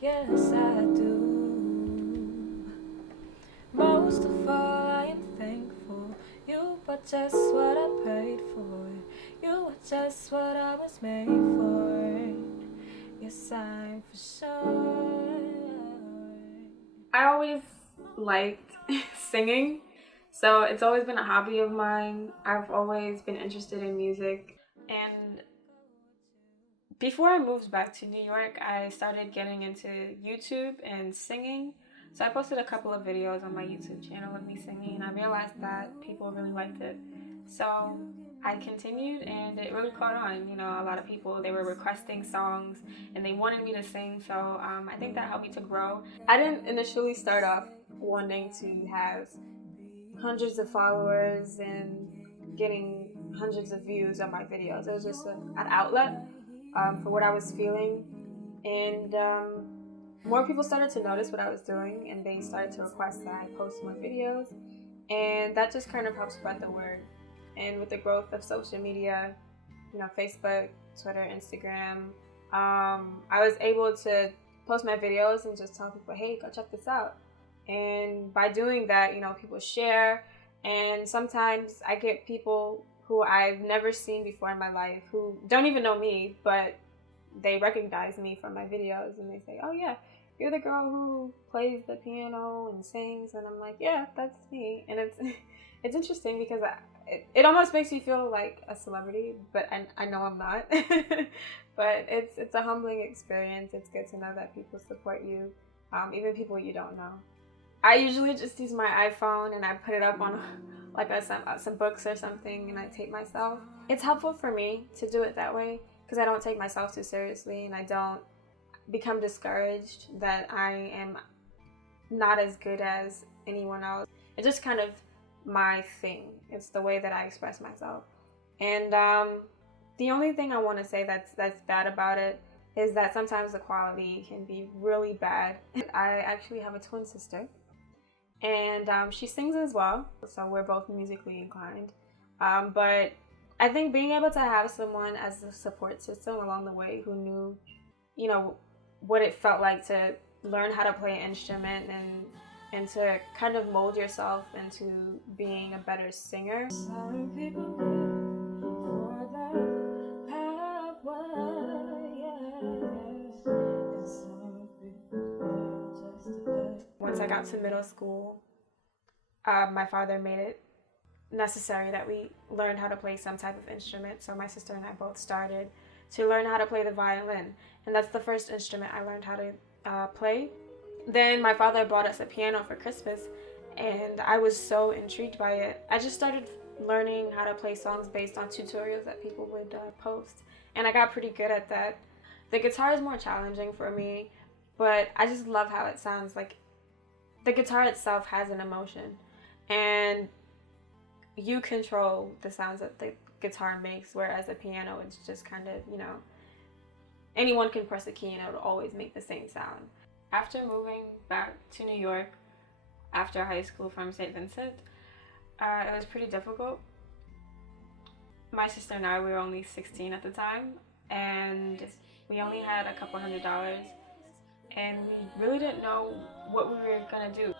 Yes, I do. Most of all, I am thankful. You are just what I prayed for. You are just what I was made for. Yes, I'm for sure. I always liked singing, so it's always been a hobby of mine. I've always been interested in music. And before I moved back to New York, I started getting into YouTube and singing. So I posted a couple of videos on my YouTube channel of me singing, and I realized that people really liked it. So I continued, and it really caught on. You know, a lot of people, they were requesting songs and they wanted me to sing. So I think that helped me to grow. I didn't initially start off wanting to have hundreds of followers and getting hundreds of views on my videos. It was just an outlet for what I was feeling. And more people started to notice what I was doing, and they started to request that I post more videos. And that just kind of helped spread the word. And with the growth of social media, you know, Facebook, Twitter, Instagram, I was able to post my videos and just tell people, hey, go check this out. And by doing that, you know, people share. And sometimes I get people who I've never seen before in my life who don't even know me, but they recognize me from my videos and they say, oh yeah, you're the girl who plays the piano and sings. And I'm like, yeah, that's me. And it's it's interesting because it almost makes me feel like a celebrity, but I know I'm not. But it's a humbling experience. It's good to know that people support you, even people you don't know. I usually just use my iPhone and I put it up on like some books or something, and I tape myself. It's helpful for me to do it that way because I don't take myself too seriously and I don't become discouraged that I am not as good as anyone else. It's just kind of my thing. It's the way that I express myself. And the only thing I want to say that's bad about it is that sometimes the quality can be really bad. I actually have a twin sister, and she sings as well, so we're both musically inclined. But I think being able to have someone as a support system along the way who knew, you know, what it felt like to learn how to play an instrument and to kind of mold yourself into being a better singer. Some people live for the power, yes, and some people live just to live. Once I got to middle school, my father made it necessary that we learned how to play some type of instrument. So my sister and I both started to learn how to play the violin, and that's the first instrument I learned how to play. Then my father bought us a piano for Christmas, and I was so intrigued by it. I just started learning how to play songs based on tutorials that people would post, and I got pretty good at that. The guitar is more challenging for me, but I just love how it sounds. Like, the guitar itself has an emotion, and you control the sounds that the guitar makes, whereas a piano, it's just kind of, you know, anyone can press a key and it'll always make the same sound. After moving back to New York after high school from St. Vincent, it was pretty difficult. My sister and I, we were only 16 at the time, and we only had a couple $100, and we really didn't know what we were gonna do.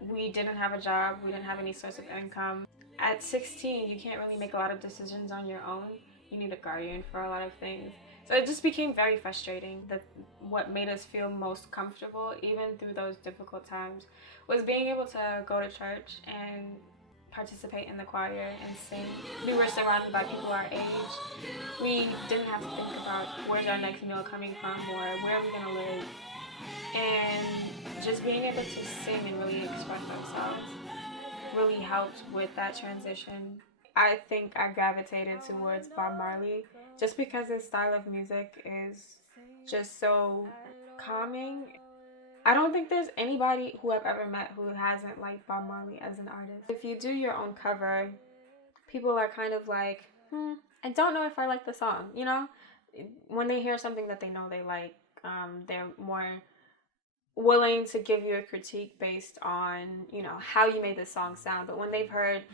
We didn't have a job, we didn't have any source of income. At 16, you can't really make a lot of decisions on your own. You need a guardian for a lot of things. So it just became very frustrating. That what made us feel most comfortable, even through those difficult times, was being able to go to church and participate in the choir and sing. We were surrounded by people our age. We didn't have to think about where's our next meal coming from or where are we gonna live. And just being able to sing and really express ourselves really helped with that transition. I think I gravitated towards Bob Marley just because his style of music is just so calming. I don't think there's anybody who I've ever met who hasn't liked Bob Marley as an artist. If you do your own cover, people are kind of like, I don't know if I like the song, you know? When they hear something that they know they like, they're more willing to give you a critique based on, you know, how you made the song sound. But when they've heard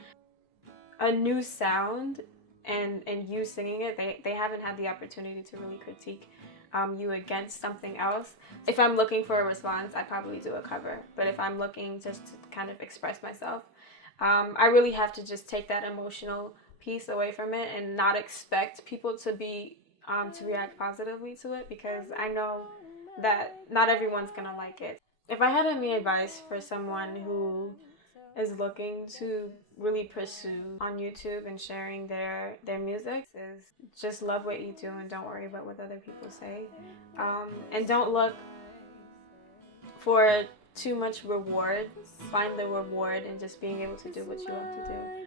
a new sound and you singing it, they haven't had the opportunity to really critique you against something else. If I'm looking for a response, I probably do a cover. But if I'm looking just to kind of express myself, I really have to just take that emotional piece away from it and not expect people to be to react positively to it, because I know that not everyone's gonna like it. If I had any advice for someone who is looking to really pursue on YouTube and sharing their music, is just love what you do and don't worry about what other people say, and don't look for too much reward. Find the reward in just being able to do what you love to do.